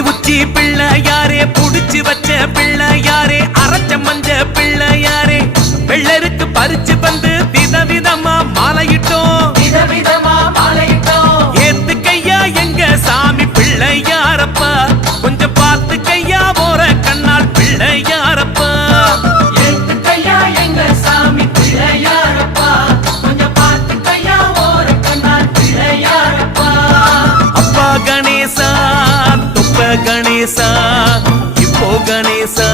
உச்சி பிள்ளையாரே புடிச்சு வச்ச பிள்ளையாரே அரைச்ச மஞ்ச பிள்ளையாரே வெள்ளருக்கு பறிச்சு வந்து விதவிதமா மாலையிட்டோம் ஏத்துக்கையா எங்க சாமி பிள்ளையாரப்பா கொஞ்சம் பார்த்து கையா போற கண்ணால் பிள்ளையாரப்பா ஏத்துக்கையா எங்க சாமி பிள்ளையாரப்பா கொஞ்சம் பார்த்து கையா போற கண்ணால் பிள்ளையாரப்பா அப்பா கணேசா தொப்ப கணேசா இப்போ கணேசா